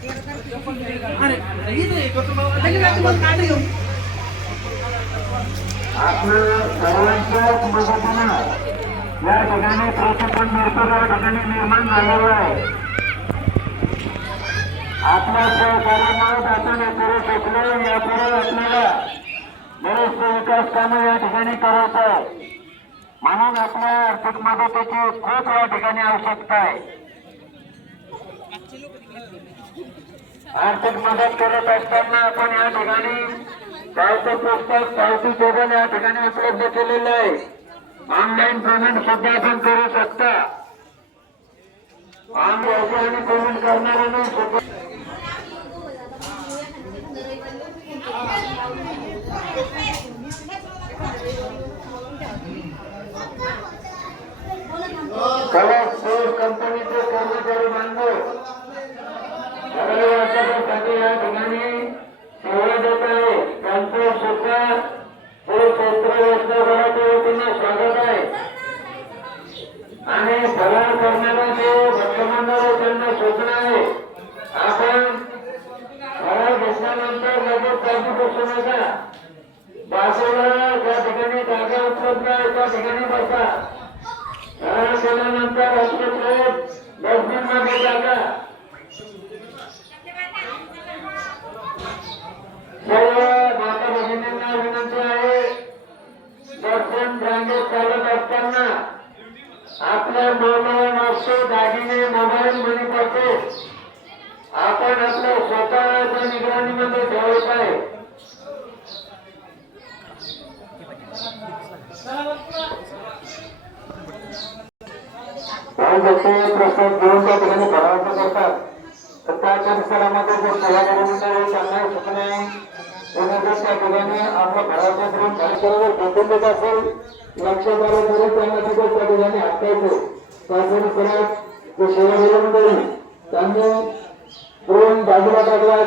सर्वांच्याच मदतीने या ठिकाणी प्रशिक्षण मिळतो या ठिकाणी निर्माण झालेलं आहे. आपल्या सहकार्यामुळे आपण हे करू शकलो. यापुढे आपल्याला बरेचसे विकास कामं या ठिकाणी करायचं आहे. म्हणून आपल्या आर्थिक मदतीची खूप या ठिकाणी आवश्यकता आहे. आर्थिक मदत करत असताना आपण या ठिकाणी पावती पुस्तक पावती टेबल या ठिकाणी उपलब्ध केलेलं आहे. ऑनलाईन पेमेंट सुद्धा आपण करू शकता. ऑनलाईन पेमेंट करणाऱ्यांना सुद्धा कंपनीचे कर्मचारी बांधव साठी या ठिकाणी सेवा देत आहे. त्यांचं सुद्धा क्षेत्र व्यवस्थापनाच्या वतीने स्वागत आहे. आणि फरार करणारा जे वर्तमानदार त्यांना सूचना आहे, आपण फरार घेतल्यानंतर लगेच जागी बसू नका. बाजूला ज्या ठिकाणी जागा उपलब्ध आहे त्या ठिकाणी बसा. फरार केल्यानंतर डस्टबिन मध्ये टाका. सर्व माता भगिनींना विनंती आहे, दर्शन रांगेत चालत असताना आपल्या मौल्यवान वस्तू दागिने मोबाईल मनी पाकिट आपण आपल्या स्वतःच्या निगराणीमध्ये ठेवायचं आहे. प्रसाद घेऊन त्या ठिकाणी भरावं करतात. तर त्या परिसरामध्ये जर सेवागारी मंडळ त्यांना सूचना आहे, त्या ठिकाणी आपल्या घराच्या करून कार्यक्रमावर भेटून देत असेल लक्षद्वारे त्यांना तिथे त्या ठिकाणी हटवायचं. त्या परिसरात जे सेवागारी मंडळी त्यांनी ड्रोन बाजूला टाकला.